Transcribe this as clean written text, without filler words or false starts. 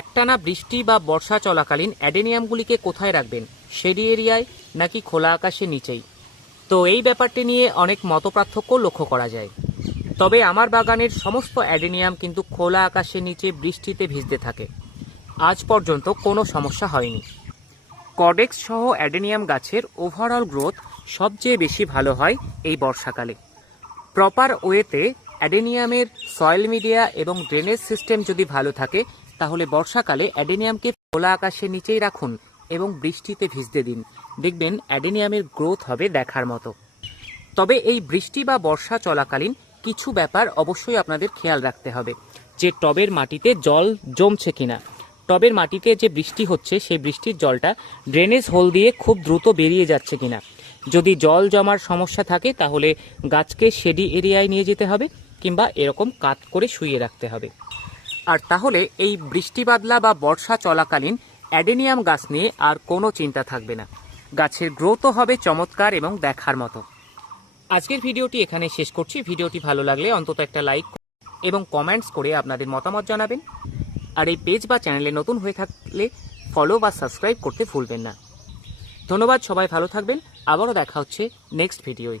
একটানা বৃষ্টি বা বর্ষা চলাকালীন অ্যাডেনিয়ামগুলিকে কোথায় রাখবেন, শেডি এরিয়ায় নাকি খোলা আকাশের নিচেই? তো এই ব্যাপারটি নিয়ে অনেক মতপার্থক্য লক্ষ্য করা যায়। তবে আমার বাগানের সমস্ত অ্যাডেনিয়াম কিন্তু খোলা আকাশের নিচে বৃষ্টিতে ভিজতে থাকে। আজ পর্যন্ত কোনো সমস্যা হয়নি। কডেক্স সহ অ্যাডেনিয়াম গাছের ওভারঅল গ্রোথ সবচেয়ে বেশি ভালো হয় এই বর্ষাকালে। প্রপার ওয়েতে অ্যাডেনিয়ামের সয়েল মিডিয়া এবং ড্রেনেজ সিস্টেম যদি ভালো থাকে, তাহলে বর্ষাকালে অ্যাডেনিয়ামকে খোলা আকাশের নিচেই রাখুন এবং বৃষ্টিতে ভিজতে দিন। দেখবেন অ্যাডেনিয়ামের গ্রোথ হবে দেখার মতো। তবে এই বৃষ্টি বা বর্ষা চলাকালীন কিছু ব্যাপার অবশ্যই আপনাদের খেয়াল রাখতে হবে, যে টবের মাটিতে জল জমছে কিনা। টবের মাটিতে যে বৃষ্টি হচ্ছে সেই বৃষ্টির জলটা ড্রেনেজ হোল দিয়ে খুব দ্রুত বেরিয়ে যাচ্ছে কিনা। যদি জল জমার সমস্যা থাকে তাহলে গাছকে শেডি এরিয়ায় নিয়ে যেতে হবে কিংবা এরকম কাত করে শুইয়ে রাখতে হবে। আর তাহলে এই বৃষ্টি বাদলা বা বর্ষা চলাকালীন অ্যাডেনিয়াম গাছ নিয়ে আর কোনো চিন্তা থাকবে না। গাছের গ্রোথও হবে চমৎকার এবং দেখার মতো। আজকের ভিডিওটি এখানে শেষ করছি। ভিডিওটি ভালো লাগলে অন্তত একটা লাইক এবং কমেন্টস করে আপনাদের মতামত জানাবেন। আর এই পেজ বা চ্যানেলে নতুন হয়ে থাকলে ফলো বা সাবস্ক্রাইব করতে ভুলবেন না। ধন্যবাদ, সবাই ভালো থাকবেন। আবারও দেখা হচ্ছে নেক্সট ভিডিওয়।